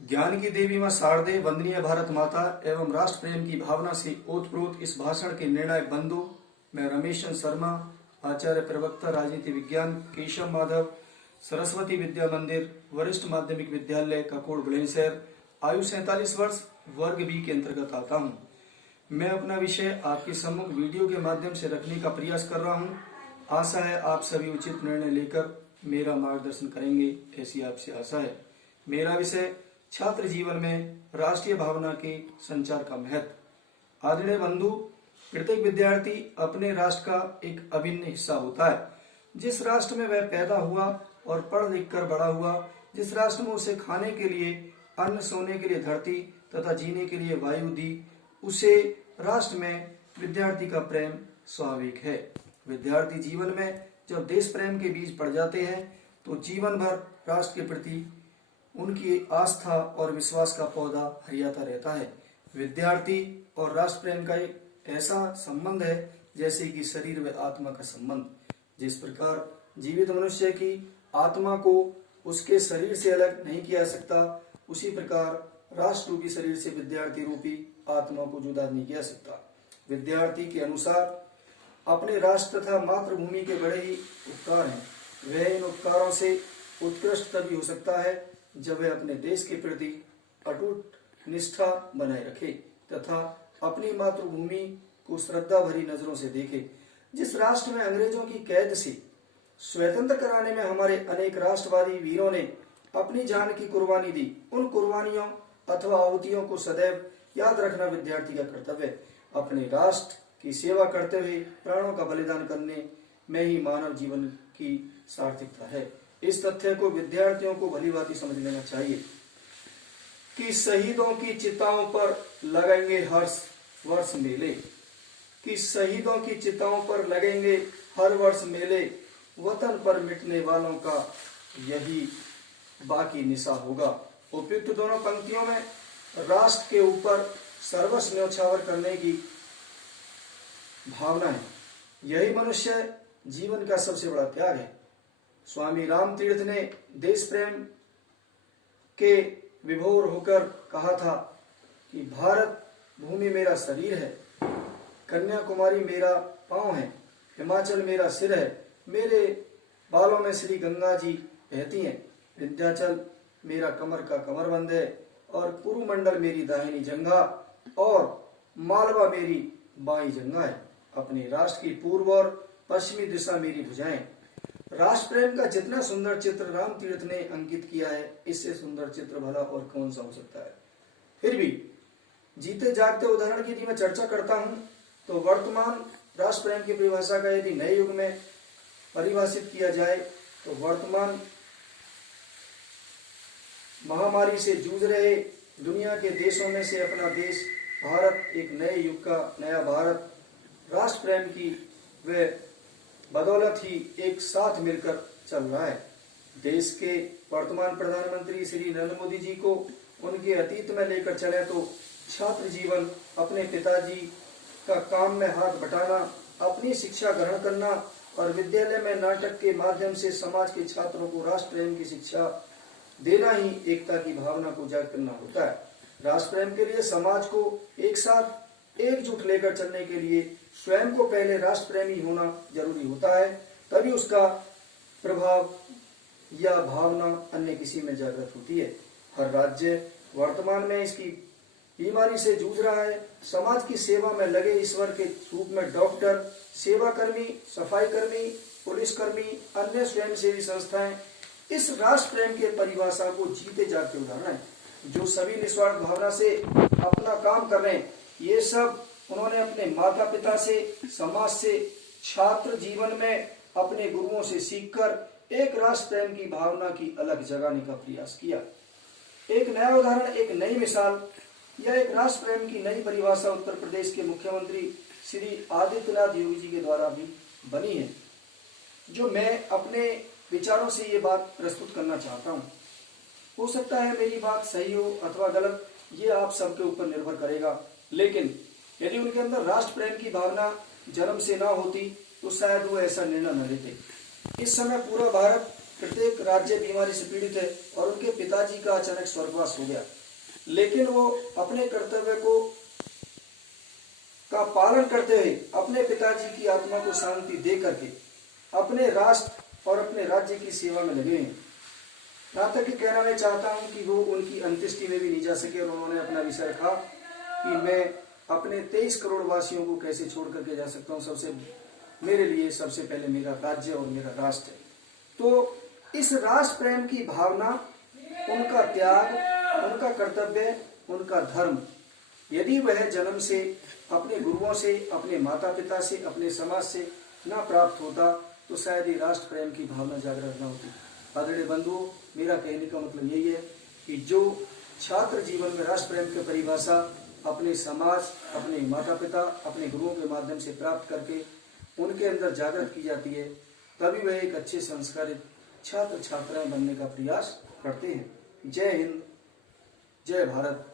ज्ञान की देवी मां शारदे, वंदनीय भारत माता एवं राष्ट्र प्रेम की भावना से ओतप्रोत इस भाषण के निर्णायक बंधु, मैं रमेश चंद्र शर्मा, आचार्य प्रवक्ता राजनीति विज्ञान, केशव माधव, सरस्वती विद्या मंदिर, वरिष्ठ माध्यमिक विद्यालय ककोड़ बुलंदशहर, आयु 47 वर्ष, वर्ग बी के अंतर्गत आता हूँ। मैं अपना विषय आपके सम्मुख वीडियो के माध्यम से रखने का प्रयास कर रहा हूँ। आशा है आप सभी उचित निर्णय लेकर मेरा मार्गदर्शन करेंगे, ऐसी आपसे आशा है। मेरा विषय छात्र जीवन में राष्ट्रीय भावना के संचार का महत्व। आदरणीय बंधु, प्रत्येक विद्यार्थी अपने राष्ट्र का एक अभिन्न हिस्सा होता है। जिस राष्ट्र में वह पैदा हुआ और पढ़ लिख कर बड़ा हुआ, जिस राष्ट्र में उसे खाने के लिए अन्न, सोने के लिए धरती तथा जीने के लिए वायु दी, उसे राष्ट्र में विद्यार्थी का प्रेम स्वाभाविक है। विद्यार्थी जीवन में जब देश प्रेम के बीज पड़ जाते हैं तो जीवन भर राष्ट्र के प्रति उनकी आस्था और विश्वास का पौधा हरियाता रहता है। विद्यार्थी और राष्ट्र प्रेम का एक ऐसा संबंध है जैसे कि शरीर व आत्मा का संबंध। जिस प्रकार जीवित मनुष्य की आत्मा को उसके शरीर से अलग नहीं किया जा सकता, उसी प्रकार राष्ट्र रूपी शरीर से विद्यार्थी रूपी आत्मा को जुदा नहीं किया सकता। विद्यार्थी के अनुसार अपने राष्ट्र तथा मातृभूमि के बड़े ही उपकार हैं। वह इन उपकारों से उत्कृष्ट तभी हो सकता है जब वह अपने देश के प्रति अटूट निष्ठा बनाए रखे तथा अपनी मातृभूमि को श्रद्धा भरी नजरों से देखे। जिस राष्ट्र में अंग्रेजों की कैद से स्वतंत्र कराने में हमारे अनेक राष्ट्रवादी वीरों ने अपनी जान की कुर्बानी दी, उन कुर्बानियों अथवा आहुतियों को सदैव याद रखना विद्यार्थी का कर्तव्य है। अपने राष्ट्र की सेवा करते हुए प्राणों का बलिदान करने में ही मानव जीवन की सार्थकता है। इस तथ्य को विद्यार्थियों को भलीभांति समझ लेना चाहिए कि शहीदों की चिताओं पर लगेंगे हर वर्ष मेले, कि शहीदों की चिताओं पर लगेंगे हर वर्ष मेले, वतन पर मिटने वालों का यही बाकी निशा होगा। उपयुक्त दोनों पंक्तियों में राष्ट्र के ऊपर सर्वस्व न्यौछावर करने की भावना है। यही मनुष्य जीवन का सबसे बड़ा त्याग है। स्वामी राम तीर्थ ने देश प्रेम के विभोर होकर कहा था कि भारत भूमि मेरा शरीर है, कन्याकुमारी मेरा पांव है, हिमाचल मेरा सिर है, मेरे बालों में श्री गंगा जी बहती हैं, विंध्याचल मेरा कमर का कमरबंद है और कुरुमंडल मेरी दाहिनी जंघा और मालवा मेरी बाई जंघा है। अपने राष्ट्र की पूर्व और पश्चिमी दिशा मेरी भुजाएं। राष्ट्र प्रेम का जितना सुंदर चित्र राम तीर्थ ने अंकित किया है, इससे सुंदर चित्र भला और कौन सा हो सकता है। फिर भी जीते जागते उदाहरण की यदि मैं चर्चा करता हूं तो वर्तमान राष्ट्र प्रेम की परिभाषा का यदि नए युग में परिभाषित किया जाए तो वर्तमान महामारी से जूझ रहे दुनिया के देशों में से अपना देश भारत एक नए युग का नया भारत राष्ट्र प्रेम की वे बदौलत ही एक साथ मिलकर चल रहा है। देश के वर्तमान प्रधानमंत्री श्री नरेंद्र मोदी जी को उनके अतीत में लेकर चले तो छात्र जीवन, अपने पिताजी का काम में हाथ बटाना, अपनी शिक्षा ग्रहण करना और विद्यालय में नाटक के माध्यम से समाज के छात्रों को राष्ट्र प्रेम की शिक्षा देना ही एकता की भावना को जागृत करना होता है। राष्ट्र प्रेम के लिए समाज को एक साथ एकजुट लेकर चलने के लिए स्वयं को पहले राष्ट्र प्रेमी होना जरूरी होता है, तभी उसका प्रभाव या भावना अन्य किसी में जागृत होती है। हर राज्य वर्तमान में इसकी बीमारी से जूझ रहा है। समाज की सेवा में लगे ईश्वर के रूप में डॉक्टर, सेवाकर्मी, सफाई कर्मी, पुलिसकर्मी, अन्य स्वयंसेवी संस्थाएं इस राष्ट्र प्रेम के परिभाषा को जीते जागते उदाहरण है। जो सभी निस्वार्थ भावना से अपना काम कर रहे हैं, ये सब उन्होंने अपने माता पिता से, समाज से, छात्र जीवन में अपने गुरुओं से सीखकर एक राष्ट्र प्रेम की भावना की अलग जगाने का प्रयास किया। एक नया उदाहरण, एक नई मिसाल या एक राष्ट्र प्रेम की नई परिभाषा उत्तर प्रदेश के मुख्यमंत्री श्री आदित्यनाथ योगी जी के द्वारा भी बनी है, जो मैं अपने विचारों से ये बात प्रस्तुत करना चाहता हूँ। हो सकता है मेरी बात सही हो अथवा गलत, ये आप सबके ऊपर निर्भर करेगा, लेकिन यदि उनके अंदर राष्ट्र प्रेम की भावना जन्म से ना होती तो शायद वो ऐसा निर्णय न लेते। इस समय पूरा भारत प्रत्येक राज्य बीमारी से पीड़ित है और उनके पिताजी का अचानक स्वर्गवास हो गया, लेकिन वो अपने कर्तव्य को का पालन करते हुए अपने पिताजी की आत्मा को शांति दे करके अपने राष्ट्र और अपने राज्य की सेवा में लगे हैं। यहाँ तक कि कहना मैं चाहता हूँ कि वो उनकी अंत्येष्टि में भी नहीं जा सके और उन्होंने अपना विषय रखा कि मैं अपने 23 करोड़ वासियों को कैसे छोड़ करके जा सकता हूँ। सबसे मेरे लिए सबसे पहले मेरा राज्य और मेरा राष्ट्र है। तो इस राष्ट्र प्रेम की भावना, उनका त्याग, उनका कर्तव्य, उनका धर्म यदि वह जन्म से अपने गुरुओं से, अपने माता पिता से, अपने समाज से ना प्राप्त होता तो शायद ये राष्ट्र प्रेम की भावना जागृत न होती। आदरणीय बंधुओं, मेरा कहने का मतलब यही है कि जो छात्र जीवन में राष्ट्र प्रेम की परिभाषा अपने समाज, अपने माता पिता, अपने गुरुओं के माध्यम से प्राप्त करके उनके अंदर जागृत की जाती है, तभी वह एक अच्छे संस्कारित छात्र छात्राएं बनने का प्रयास करते हैं। जय हिंद, जय भारत।